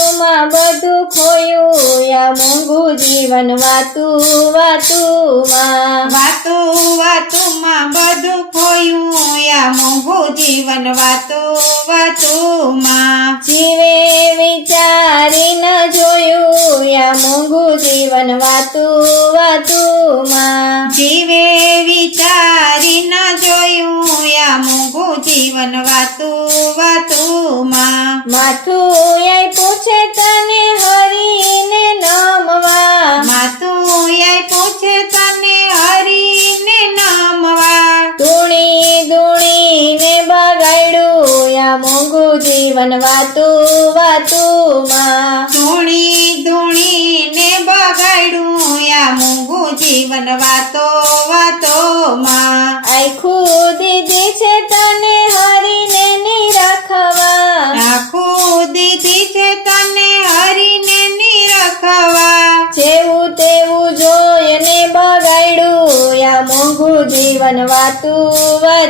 વાતુમાં બધું ખોયું યા મોંઘું જીવન વાતું વાતુમાં વાતુમાં બધું ખોયું યા મોંઘું જીવન વાતુમાં જીવે વિચારી ન જોયું યા મોંઘું જીવન વાતુમાં જીવે વિચારી ન જોયું યા મોંઘું જીવન વાતુમાં માથું એ પૂછે તને હરીને નમવા માતું એ પૂછે તને હરીને નમવા ધૂણીને બગાડ્યું યા મોંઘું જીવન વાતુમાં ધૂણીને બગાડ્યું યા મોંઘું જીવન વાતોમાં આખું દીધી છે તને હરીને નિરખવા આખું દીધી છે તને હરીને નિરખવા જેવું તેવું જોઈને બગાડ્યું યા મોંઘું જીવન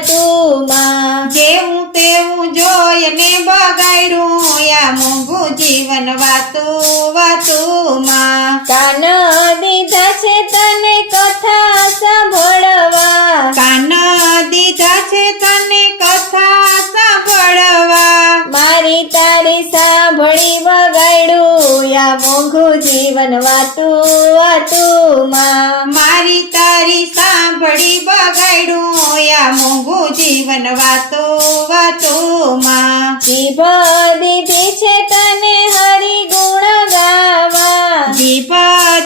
વાતુમાં જેવું તેવું જોઈને બગાડ્યું યા મોંઘું જીવન વાતુમાં કાન દીધા છે તને કથા સાંભળવા કાન દીધા છે તને કથા સાંભળવા મારી તારી સાંભળી બગાડ્યું યા મોંઘું જીવન વાતુમાં મારી તારી સાંભળી બગાડ્યું યા મોંઘું જીવન વાતોમાં જીભ દીધી છે તને હરી ગુણ ગાવા જીભ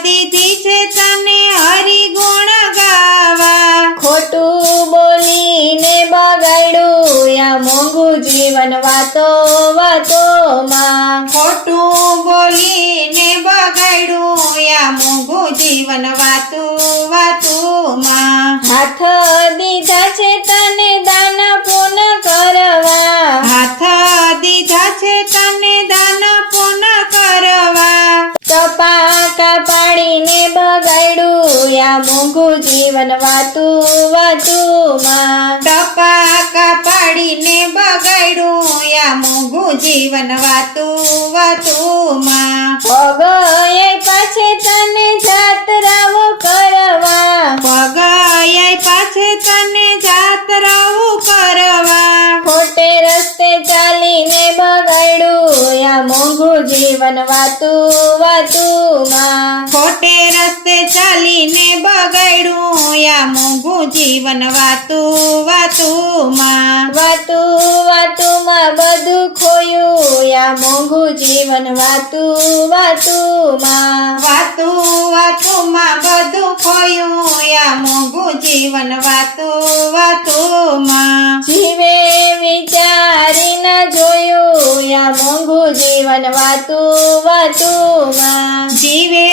દીધી છે તને હરી ગુણ ગાવા ખોટું બોલીને બગાડ્યું યા મોંઘું જીવન વાતોમાં ખોટું બોલીને બગાડ્યું યા મોંઘું જીવન વાતોમાં હાથ દીધા છે તને દાન પૂન કરવા હાથ દીધા છે તને દાન પૂન કરવા ટપાકા પાડીને બગાડ્યું યા મોંઘું જીવન વાતુમાં ટપાકા પાડીને બગાડ્યું યા મોંઘું જીવન વાતુમાં પગ એ પાછે તને જાતરાઓ કરવા પગ પાછે તને જાતરાઓ કરવા ખોટે રસ્તે ચાલીને બગાડ્યું યા મોંઘું જીવન વાતુમાં ખોટે રસ્તે ચાલીને બગાડ્યું યા મોંઘું જીવન વાતુમાં વાતુમાં બધું ખોયું યા મોંઘું જીવન વાતુમાં વાતુમાં બધું ખોયું યા મોંઘું જીવન વાતુમાં જીવે વિચારી ન જોયું યા મોંઘું જીવન વાતુમાં જીવે